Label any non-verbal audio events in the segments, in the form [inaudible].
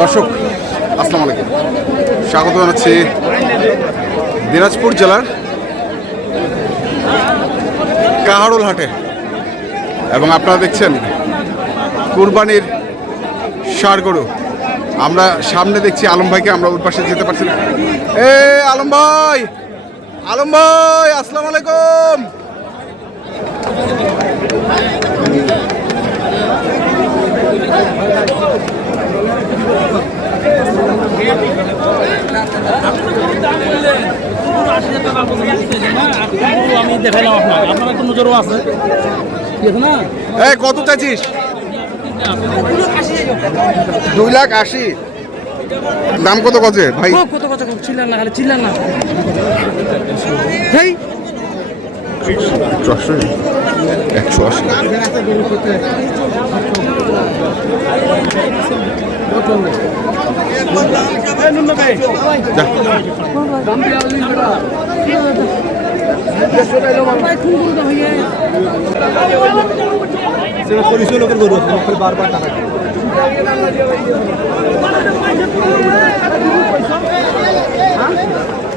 দর্শক, আসসালামু আলাইকুম। স্বাগত জানাচ্ছি দিনাজপুর জেলার কাহারোল হাটে। এবং আপনারা দেখছেন কুরবানির গরু। আমরা সামনে দেখছি আলম ভাইকে, আমরা ওর পাশে যেতে পারছি না। এ, আলম ভাই! আলম ভাই, আসসালামু আলাইকুম! আমি দেখাইলাম আপনার আপনার একটু নজরও আছে না কত চাইছিস? দুই লাখ আশি। দাম কত কচে ভাই? কত কত চিল্লান না খালি চিল্লান না। একশো আশি। সেটা পরিচয় লোকের গরু বারবার টাকা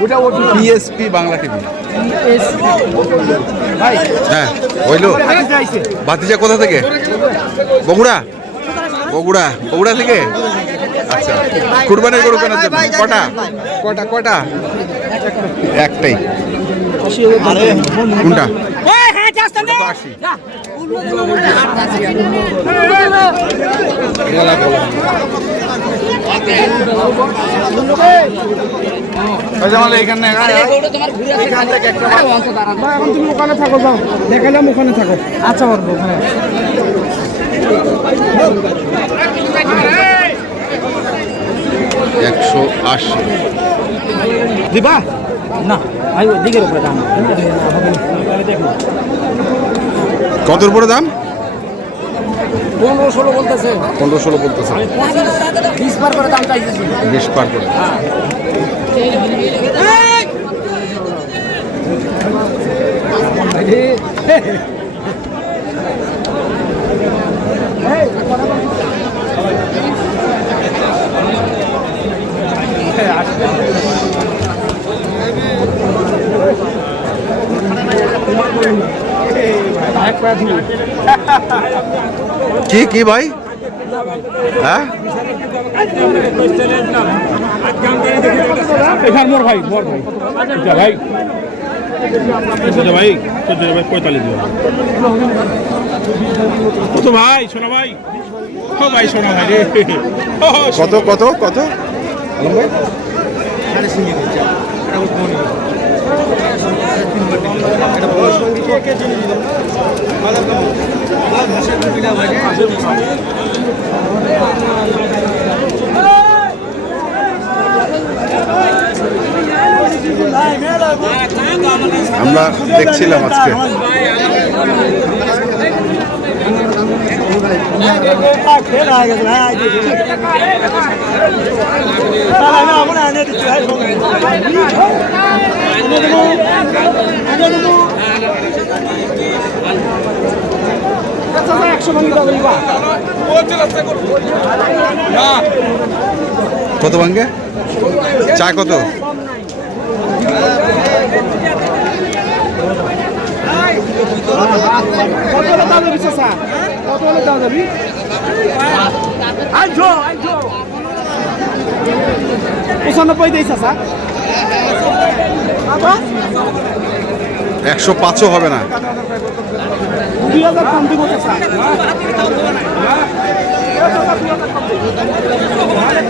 পিএসপি বিএসপি বাংলা টিভি হ্যাঁ হইল বাতিজা কোথা থেকে? বগুড়া? বগুড়া বগুড়া থেকে? আচ্ছা কুরবানির গরু কেনার জন্য। কটা? কটা কটা? একটাই। কোনটা? এখানে এখন তুমি ওখানে থাকো যাও। দেখালাম ওখানে থাকো। আচ্ছা পারব হ্যাঁ। একশো আশি। দিবা? না ভাই ওই দিকের উপরে দাম কত উপরে দাম? পনেরো ষোলো বলতেছে। পনেরো ষোলো বলতেছে। আমি পঁচিশ বিশ বার করে দাম চাইতেছি। বিশ পার করে। কি কি ভাই? হ্যাঁ? এখানে মোর ভাই মোর ভাই। ভাই। এটা ভাই ভাই পঁয়তাল্লিশ কত ভাই সোনা ভাই? ও ভাই সোনা ভাই রে। ও, কত কত কত? ভাই আমরা দেখছিলাম আজকে। একশো কত ভাঙ্গে? চা কত? পঁচানব্বই চাচা একশো পাঁচও হবে না। দুই হাজার কম দিব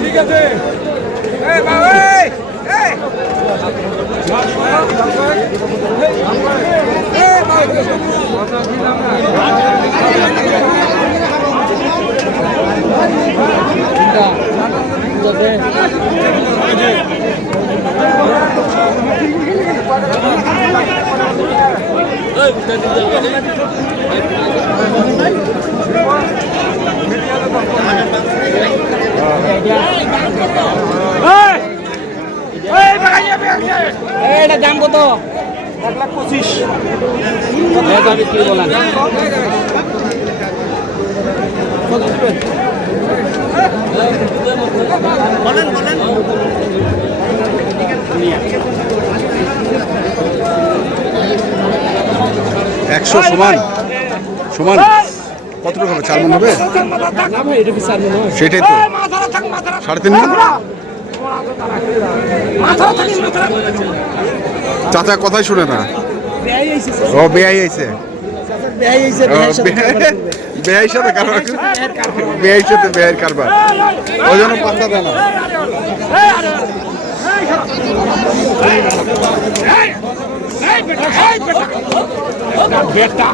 ঠিক আছে। এটা দাম কত এক লাখ পঁচিশ বিক্রি বলেন একশো সমান। সমান। কতটুকু হবে? চার মন হবে? সেটাই তো। সাড়ে তিন মন চাচা কথাই শুনে না। ও বেআই আইছে ও, বে- [laughs] বেআইর সাথে কারবার বেআইর সাথে বেআইর কারবার। ওই জন্য পাত্তা দেয় না। বেটা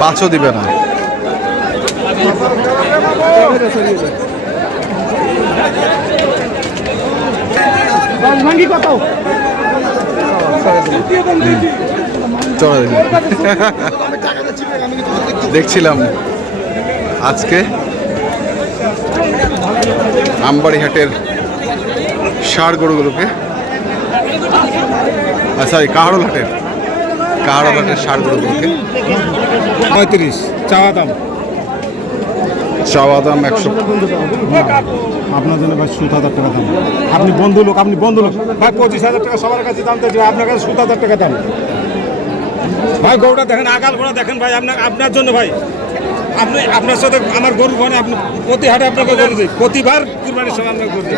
পাঁচও দিবে না। ভাঙ্গি কত? দেখছিলাম আজকে আমবাড়িহাটের ষাড় গরুগুলোকে? সরি কাহারোল হাটের কাহারোল হাটের ষাড় গরুগুলোকে? পঁয়ত্রিশ চাওয়া দাম। চাওয়া দাম একশো আপনার জন্য ভাই সুত হাজার টাকা দাম। আপনি বন্ধু লোক আপনি বন্ধু লোক। ভাই পঁচিশ হাজার টাকা সবার কাছে দাম চাইছে আপনার কাছে সাত হাজার টাকা দাম। ভাই গরুটা দেখেন আগাল গোড়া দেখেন ভাই আপনার আপনার জন্য ভাই। আপনি আপনার সাথে আমার গরু মানে আপনি প্রতি হাটে আপনাকে গরু দিই। প্রতিবার কুরবানির সময় আপনাকে গরু দিই।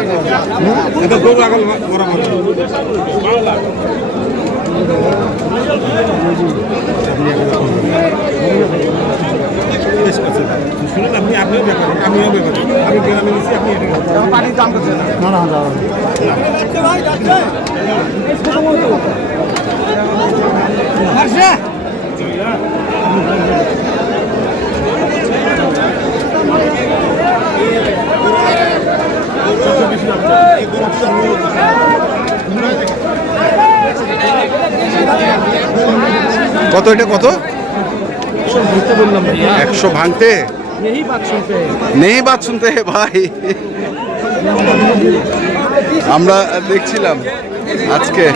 এটা গরু আগাল গোড়া মানে শুনুন আপনি আপনিও ব্যাপারে আমিও ব্যাপারে আমি গ্রামে নিচ্ছি আপনি পানির দাম কত না না না কত এটা কত? একশো ভাঙতে? নেই বাদ শুনতে ভাই। আমরা দেখছিলাম। আজকে।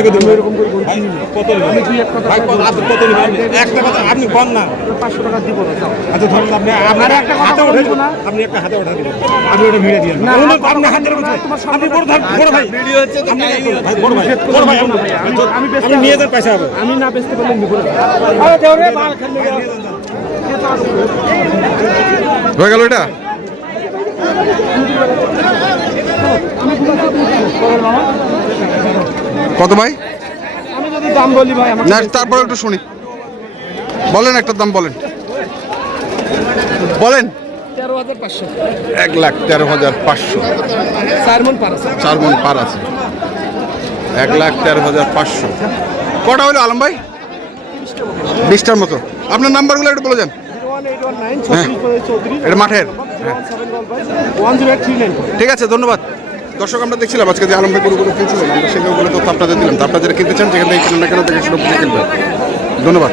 ভাই কত নেবেন? ভাই কত আপনি কত নেবেন? একটা কথা আপনি কম না। পাঁচশো টাকা দিব না আচ্ছা ধরুন আপনি আপনার একটা হাতে উঠে দিন। আপনি একটা হাতে উঠে দিন আপনি ওটা ভিড়ে দিয়ে না, আপনি হাত- আপনি হাতের মধ্যে আপনি বড় ধর বড় ভাই। ভিডিও হচ্ছে তো ভাই বড় ভাই। বড় ভাই আমি- আমি নিয়ে যান পয়সা হবে। আমি না বেচতে পারলে নিব না আরে দেও রে মাল খালি হয়ে গেল এটা? কত ভাই? আমি যদি দাম বলি ভাই না তারপর একটু শুনি। বলেন একটা দাম বলেন। বলেন। এক লাখ তেরো হাজার পাঁচশো। চার মন পার আছে। চার মন পার আছে। এক লাখ তেরো হাজার পাঁচশো। কটা হলো আলম ভাই? বিশটার মতো। আপনার নাম্বারগুলো একটু বলে যান চৌত্রিশ। এটা মাঠের। ঠিক আছে ধন্যবাদ। দর্শক, আমরা দেখছিলাম আজকে যে আলম ভাই গরুগুলো কিনছিলেন আমরা সেই গরুগুলো তথ্য আপনাদের দিলাম। তো আপনারা কিনতে চান, যেখান থেকে কিনুন না কেন থেকে সেটা বুঝে কিনবেন। ধন্যবাদ।